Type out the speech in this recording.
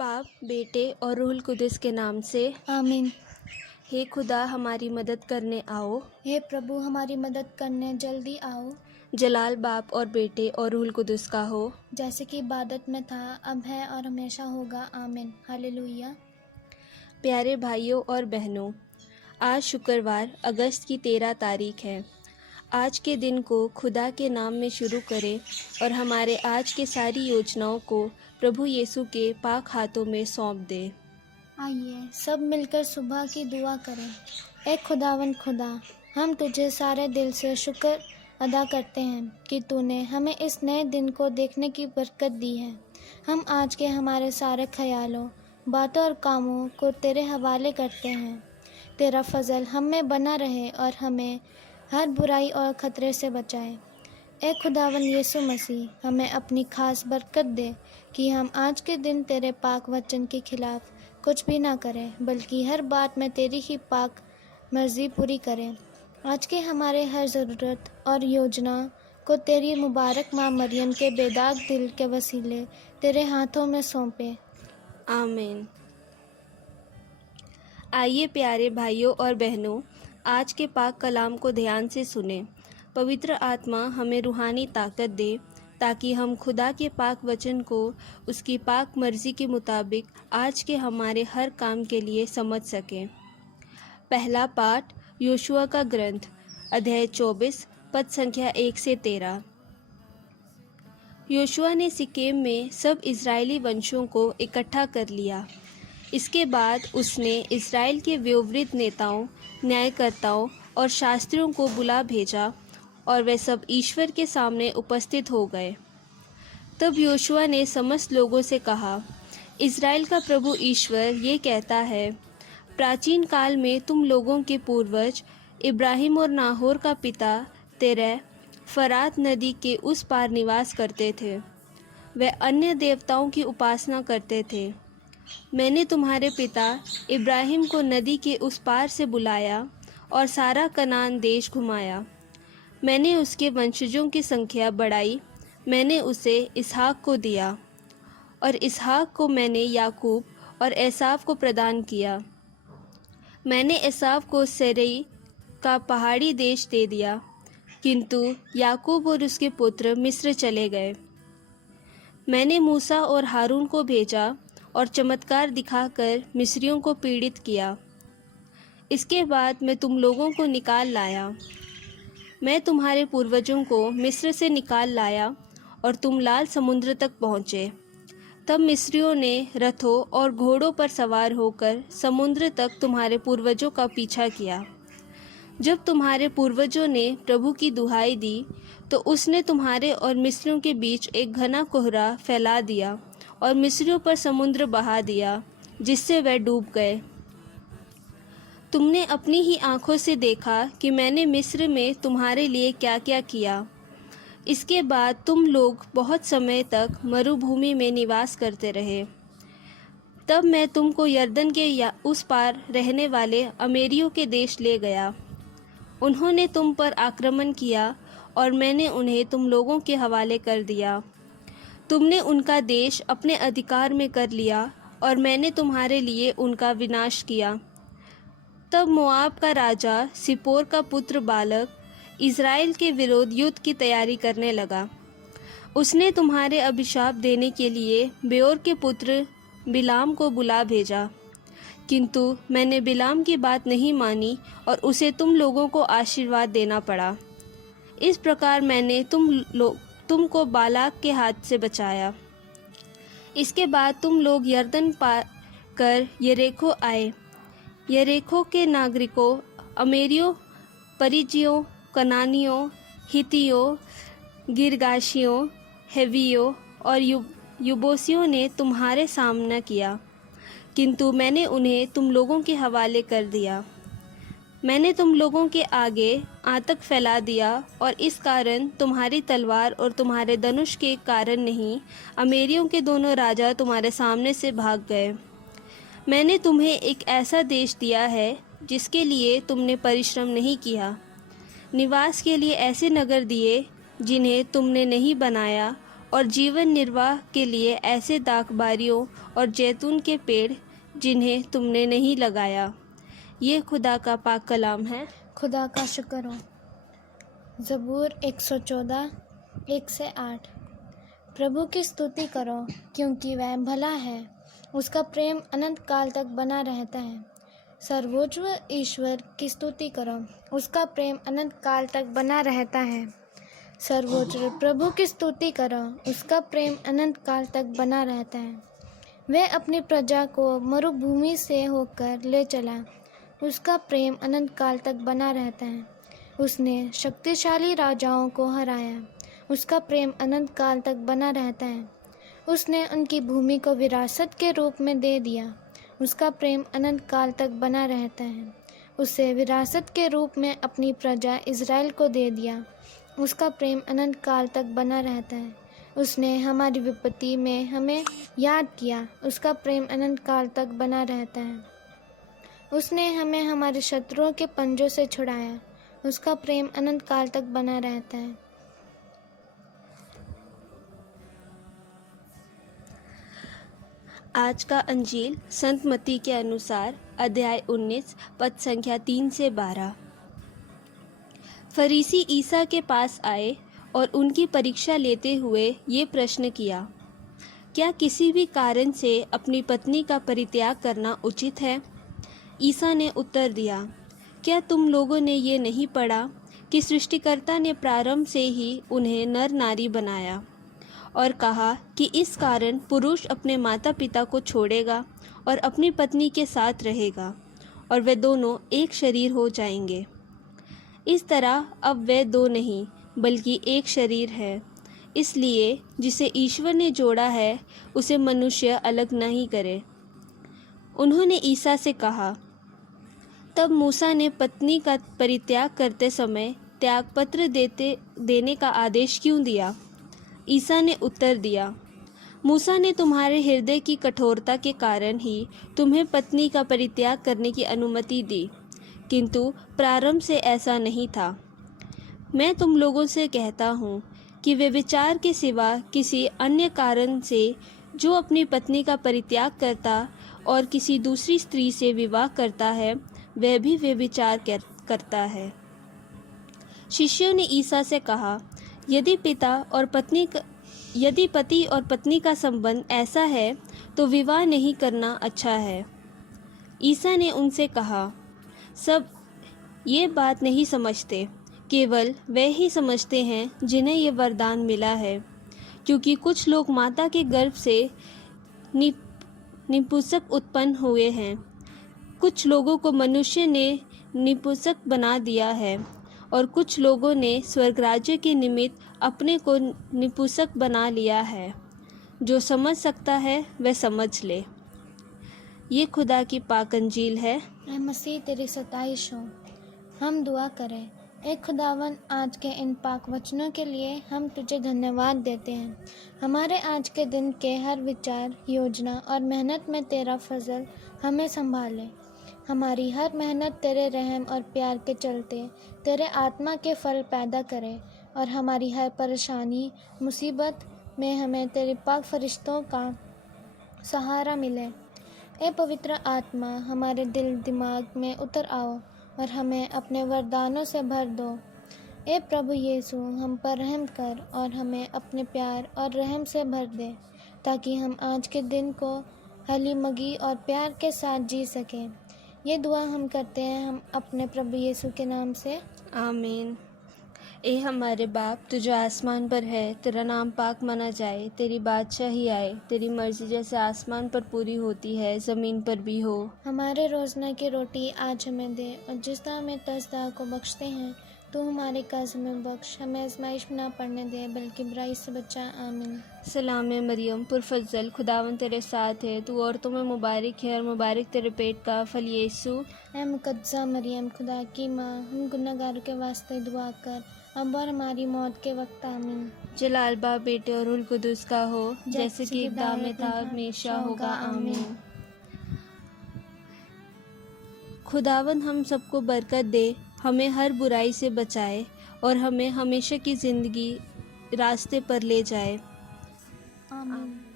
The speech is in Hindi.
बाप, बेटे और रूहुल कुद्दुस के नाम से आमीन। हे खुदा, हमारी मदद करने आओ। हे प्रभु, हमारी मदद करने जल्दी आओ। जलाल बाप और बेटे और रूहुल कुद्दुस का हो, जैसे कि इबादत में था, अब है और हमेशा होगा। आमीन। हालेलुया। प्यारे भाइयों और बहनों, आज शुक्रवार अगस्त की 13 तारीख है। आज के दिन को खुदा के नाम में शुरू करें और हमारे आज के सारी योजनाओं को प्रभु यीशु के पाक हाथों में सौंप दें। आइए सब मिलकर सुबह की दुआ करें। ए खुदावन खुदा, हम तुझे सारे दिल से शुक्र अदा करते हैं कि तूने हमें इस नए दिन को देखने की बरकत दी है। हम आज के हमारे सारे ख्यालों, बातों और कामों को तेरे हवाले करते हैं। तेरा फजल हम में बना रहे और हमें हर बुराई और ख़तरे से बचाए। ए खुदावन यीशु मसीह, हमें अपनी खास बरकत दे कि हम आज के दिन तेरे पाक वचन के खिलाफ कुछ भी ना करें, बल्कि हर बात में तेरी ही पाक मर्जी पूरी करें। आज के हमारे हर ज़रूरत और योजना को तेरी मुबारक माँ मरियम के बेदाग दिल के वसीले तेरे हाथों में सौंपे। आमीन। आइए प्यारे भाइयों और बहनों, आज के पाक कलाम को ध्यान से सुने। पवित्र आत्मा हमें रूहानी ताकत दे ताकि हम खुदा के पाक वचन को उसकी पाक मर्जी के मुताबिक आज के हमारे हर काम के लिए समझ सकें। पहला पाठ योशुआ का ग्रंथ, अध्याय 24, पद संख्या 1 से 13। योशुआ ने सिकेम में सब इजरायली वंशों को इकट्ठा कर लिया। इसके बाद उसने इजराइल के वयोवृद्ध नेताओं, न्यायकर्ताओं और शास्त्रियों को बुला भेजा और वे सब ईश्वर के सामने उपस्थित हो गए। तब योशुआ ने समस्त लोगों से कहा, इजराइल का प्रभु ईश्वर ये कहता है, प्राचीन काल में तुम लोगों के पूर्वज इब्राहिम और नाहोर का पिता तेरह फरात नदी के उस पार निवास करते थे। वे अन्य देवताओं की उपासना करते थे। मैंने तुम्हारे पिता इब्राहिम को नदी के उस पार से बुलाया और सारा कनान देश घुमाया। मैंने उसके वंशजों की संख्या बढ़ाई। मैंने उसे इसहाक को दिया और इसहाक को मैंने याकूब और एसाव को प्रदान किया। मैंने एसाव को सेरई का पहाड़ी देश दे दिया, किंतु याकूब और उसके पुत्र मिस्र चले गए। मैंने मूसा और हारून को भेजा और चमत्कार दिखाकर मिस्रियों को पीड़ित किया। इसके बाद मैं तुम लोगों को निकाल लाया। मैं तुम्हारे पूर्वजों को मिस्र से निकाल लाया और तुम लाल समुद्र तक पहुँचे। तब मिस्रियों ने रथों और घोड़ों पर सवार होकर समुद्र तक तुम्हारे पूर्वजों का पीछा किया। जब तुम्हारे पूर्वजों ने प्रभु की दुहाई दी, तो उसने तुम्हारे और मिस्रियों के बीच एक घना कोहरा फैला दिया और मिस्रियों पर समुद्र बहा दिया, जिससे वे डूब गए। तुमने अपनी ही आंखों से देखा कि मैंने मिस्र में तुम्हारे लिए क्या क्या किया। इसके बाद तुम लोग बहुत समय तक मरुभूमि में निवास करते रहे। तब मैं तुमको यरदन के उस पार रहने वाले अमेरियों के देश ले गया। उन्होंने तुम पर आक्रमण किया और मैंने उन्हें तुम लोगों के हवाले कर दिया। तुमने उनका देश अपने अधिकार में कर लिया और मैंने तुम्हारे लिए उनका विनाश किया। तब मोआब का राजा सिपोर का पुत्र बालक इज़राइल के विरोध युद्ध की तैयारी करने लगा। उसने तुम्हारे अभिशाप देने के लिए बेओर के पुत्र बिलाम को बुला भेजा, किंतु मैंने बिलाम की बात नहीं मानी और उसे तुम लोगों को आशीर्वाद देना पड़ा। इस प्रकार मैंने तुमको बालाक के हाथ से बचाया। इसके बाद तुम लोग यरदन पार कर यरीको आए। यरीको के नागरिकों, अमेरियों, परिज्जियों, कनानियों, हित्तियों, गिरगाशियों, हेवियों और युबूसियों ने तुम्हारे सामना किया, किंतु मैंने उन्हें तुम लोगों के हवाले कर दिया। मैंने तुम लोगों के आगे आतंक फैला दिया और इस कारण तुम्हारी तलवार और तुम्हारे धनुष के कारण नहीं, अमेरियों के दोनों राजा तुम्हारे सामने से भाग गए। मैंने तुम्हें एक ऐसा देश दिया है जिसके लिए तुमने परिश्रम नहीं किया, निवास के लिए ऐसे नगर दिए जिन्हें तुमने नहीं बनाया और जीवन निर्वाह के लिए ऐसे दाखबारियों और जैतून के पेड़ जिन्हें तुमने नहीं लगाया। ये खुदा का पाक कलाम है। खुदा का शुक्र हो। ज़बूर 114 1 से 8। प्रभु की स्तुति करो क्योंकि वह भला है, उसका प्रेम अनंत काल तक बना रहता है। सर्वोच्च ईश्वर की स्तुति करो, उसका प्रेम अनंत काल तक बना रहता है। सर्वोच्च प्रभु की स्तुति करो, उसका प्रेम अनंत काल तक बना रहता है। वह अपनी प्रजा को मरुभूमि से होकर ले चला, उसका प्रेम अनंत काल तक बना रहता है। उसने शक्तिशाली राजाओं को हराया, उसका प्रेम अनंत काल तक बना रहता है। उसने उनकी भूमि को विरासत के रूप में दे दिया, उसका प्रेम अनंत काल तक बना रहता है। उसे विरासत के रूप में अपनी प्रजा इज़राइल को दे दिया, उसका प्रेम अनंत काल तक बना रहता है। उसने हमारी विपत्ति में हमें याद किया, उसका प्रेम अनंत काल तक बना रहता है। उसने हमें हमारे शत्रुओं के पंजों से छुड़ाया, उसका प्रेम अनंत काल तक बना रहता है। आज का अंजील संत मत्ती के अनुसार अध्याय 19 पद संख्या 3 से 12। फरीसी ईसा के पास आए और उनकी परीक्षा लेते हुए ये प्रश्न किया, क्या किसी भी कारण से अपनी पत्नी का परित्याग करना उचित है? ईसा ने उत्तर दिया, क्या तुम लोगों ने ये नहीं पढ़ा कि सृष्टिकर्ता ने प्रारंभ से ही उन्हें नर नारी बनाया और कहा कि इस कारण पुरुष अपने माता पिता को छोड़ेगा और अपनी पत्नी के साथ रहेगा और वे दोनों एक शरीर हो जाएंगे। इस तरह अब वे दो नहीं बल्कि एक शरीर है। इसलिए जिसे ईश्वर ने जोड़ा है उसे मनुष्य अलग नहीं करे। उन्होंने ईसा से कहा, तब मूसा ने पत्नी का परित्याग करते समय त्यागपत्र देने का आदेश क्यों दिया? ईसा ने उत्तर दिया, मूसा ने तुम्हारे हृदय की कठोरता के कारण ही तुम्हें पत्नी का परित्याग करने की अनुमति दी, किंतु प्रारंभ से ऐसा नहीं था। मैं तुम लोगों से कहता हूँ कि वे विचार के सिवा किसी अन्य कारण से जो अपनी पत्नी का परित्याग करता और किसी दूसरी स्त्री से विवाह करता है, वह भी वे विचार करता है। शिष्यों ने ईसा से कहा, यदि पति और पत्नी का संबंध ऐसा है तो विवाह नहीं करना अच्छा है। ईसा ने उनसे कहा, सब ये बात नहीं समझते, केवल वे ही समझते हैं जिन्हें ये वरदान मिला है, क्योंकि कुछ लोग माता के गर्भ से निपुंसक उत्पन्न हुए हैं। कुछ लोगों को मनुष्य ने निपुंसक बना दिया है और कुछ लोगों ने स्वर्गराज्य के निमित्त अपने को निपुंसक बना लिया है। जो समझ सकता है वह समझ ले। ये खुदा की पाक अंजील है। ऐ मसीह तेरी सताइश हो। हम दुआ करें। ए खुदावन, आज के इन पाक वचनों के लिए हम तुझे धन्यवाद देते हैं। हमारे आज के दिन के हर विचार, योजना और मेहनत में तेरा फजल हमें संभाले। हमारी हर मेहनत तेरे रहम और प्यार के चलते तेरे आत्मा के फल पैदा करे और हमारी हर परेशानी, मुसीबत में हमें तेरे पाक फरिश्तों का सहारा मिले। ए पवित्र आत्मा, हमारे दिल दिमाग में उतर आओ और हमें अपने वरदानों से भर दो। ए प्रभु यीशु, हम पर रहम कर और हमें अपने प्यार और रहम से भर दे, ताकि हम आज के दिन को हली मगी और प्यार के साथ जी सकें। ये दुआ हम करते हैं हम अपने प्रभु यीशु के नाम से, आमीन। ए हमारे बाप, तू जो आसमान पर है, तेरा नाम पाक माना जाए, तेरी बादशाही आए, तेरी मर्जी जैसे आसमान पर पूरी होती है ज़मीन पर भी हो। हमारे रोज़ना की रोटी आज हमें दे और जिस तरह हमें कर्जदार को बख्शते हैं, तो हमारे कर्ज में बख्श, हमें आजमाइश में ना पड़ने दे बल्कि बुराई से बचा। आमीन। सलाम मरियम, पुरफज़ल, खुदावन तेरे साथ है, तू औरतों में मुबारक है और मुबारक तेरे पेट का फल यीशु। ऐ मुकद्दसा मरियम, खुदा की माँ, हम गुनहगारों के वास्ते दुआ कर, अब और हमारी मौत के वक्त। आमीन। जलाल बाप, बेटे और रुल कुदुस का हो, जैसे कि इब्दा में था हमेशा होगा। आमीन। खुदावन हम सबको बरकत दे, हमें हर बुराई से बचाए और हमें हमेशा की ज़िंदगी रास्ते पर ले जाए। आमीन।